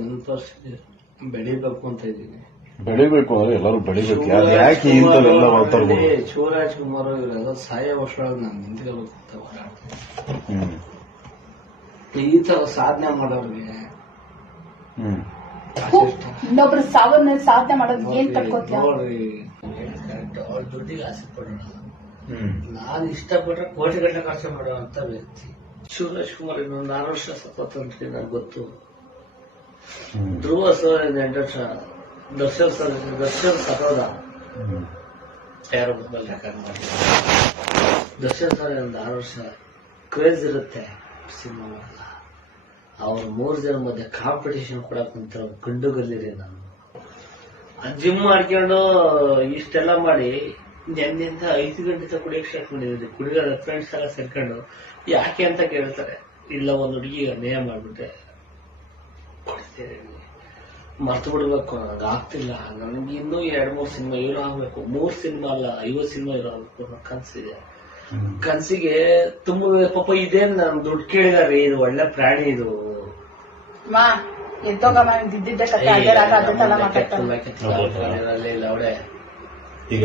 ನನ್ನ ಪರಿಸ್ಥಿತಿ ಬೆಳಿಬೇಕು ಅಂತ ಇದ್ದೀನಿ. ಬೆಳಿಬೇಕು ಅಂದ್ರೆ ಎಲ್ಲರೂ ಬೆಳಿಬೇಕು. ಯಾರು ಯಾಕೆ ಇಂಥವೆಲ್ಲ ಮಾತಾಡ್ಬೋದು? ಶಿವರಾಜ್ ಕುಮಾರ್ ಇವರೆಲ್ಲ ಸಹಾಯ ವರ್ಷದೊಳಗೆ ನಾನು ನಿಂತ್ಕೋಬೇಕು ಅಂತ ಹೋರಾಡ್ತೀನಿ. ಈ ತರ ಸಾಧನೆ ಮಾಡೋರಿಗೆ. ಇನ್ನೊಬ್ರು ಸಾವನ್ನ ಸಾಧನೆ ಮಾಡೋದು ಏನ್ ತಕ್ಕೋತ್ಯ ನೋಡ್ರಿ ಕರೆಕ್ಟ್ ಅವ್ರ ದುಡ್ಡಿಗೆ ಆಸೆ ಪಡೋಣ. ಹ್ಮ್. ನಾನು ಇಷ್ಟಪಟ್ರೆ ಕೋಟಿ ಗಂಟೆ ಖರ್ಚು ಮಾಡುವಂತ ವ್ಯಕ್ತಿ. ಶಿವರಾಜ್ ಕುಮಾರ್ ಇನ್ನೊಂದು ಆರು ವರ್ಷ ಸತ್ತಂತ್ರಿ ನನಗೆ ಗೊತ್ತು. ಧ್ರುವ ಸರ್ ಇದೆ ದರ್ಶನ್ ಸರ್ ದರ್ಶನ್ ಸರೋದ ಹ್ಮ್. ಯಾರೋ ಮೊಬೈಲ್ ರೆಕಾರ್ಡ್ ಮಾಡಿ ದರ್ಶನ್ ಸರ್ ಒಂದು ಆರು ವರ್ಷ ಕ್ರೇಜ್ ಇರುತ್ತೆ ಸಿನಿಮಾ ಅವ್ರ ಮೂರು ಜನ ಮಧ್ಯೆ ಕಾಂಪಿಟೇಷನ್ ಕೂಡ ಕುಂತಾರ ಗಂಡುಗಲ್ಲಿರಿ ನಾನು. ಜಿಮ್ ಮಾಡ್ಕೊಂಡು ಇಷ್ಟೆಲ್ಲ ಮಾಡಿ ನೆನ್ನಿಂದ ಐದು ಗಂಟೆ ಕುಡಿಯಕ್ಕೆ ಸ್ಟಾರ್ಟ್ ಮಾಡಿದ್ರಿ ಕುಡಿಯೋದ ಫ್ರೆಂಡ್ಸ್ ಎಲ್ಲ ಸೇರ್ಕೊಂಡು ಯಾಕೆ ಅಂತ ಕೇಳ್ತಾರೆ. ಇಲ್ಲ ಒಂದು ಹುಡುಗಿ ಅನ್ಯಾಯ ಮಾಡ್ಬಿಟ್ಟೆ ಕೊಡ್ತೀನಿ ಮರ್ತು ಬಿಡ್ಬೇಕು ನನಗೆ ಆಗ್ತಿಲ್ಲ. ನನಗೆ ಇನ್ನೂ ಎರಡ್ ಮೂರ್ ಸಿನಿಮಾ ಹೀರೋ ಆಗ್ಬೇಕು. ಮೂರ್ ಸಿನಿಮಾ ಅಲ್ಲ ಐವತ್ ಸಿನಿಮಾ ಹೀರೋ ಆಗ್ಬೇಕು ಅನ್ನೋ ಕನ್ಸಿದೆ. ಕನ್ಸಿಗೆ ತುಂಬ ಪಾಪ ಇದೇನ್ ನನ್ ದುಡ್ಡು ಕೇಳಿದಾರೆ ಇದು ಒಳ್ಳೆ ಪ್ರಾಣಿ ಇದು. ಈಗ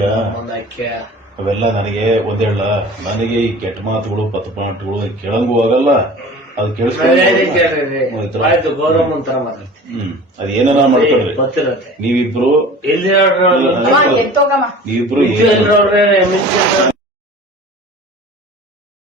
ಅವೆಲ್ಲ ನನಗೆ ಒಂದೇಳ ನನಗೆ ಈ ಕೆಟ್ಟ ಮಾತುಗಳು ಪತ್ಪಾಟುಗಳು ಮಾತುಗಳು ಕೇಳಂಗೂ ಆಗಲ್ಲ. ಅದು ಕೇಳಿಸ್ಕೊಂಡು ಆಯ್ತು. ಒಂಥರ ಮಾತಾಡ್ತೀನಿ ಹ್ಮ್. ಅದ್ ಏನಾರ ಮಾಡ್ಕೊಳ್ರಿ ಗೊತ್ತಿರತ್ತೆ. ನೀವಿಬ್ರು ಎಲ್ಲಿ ನೀವಿಬ್ರು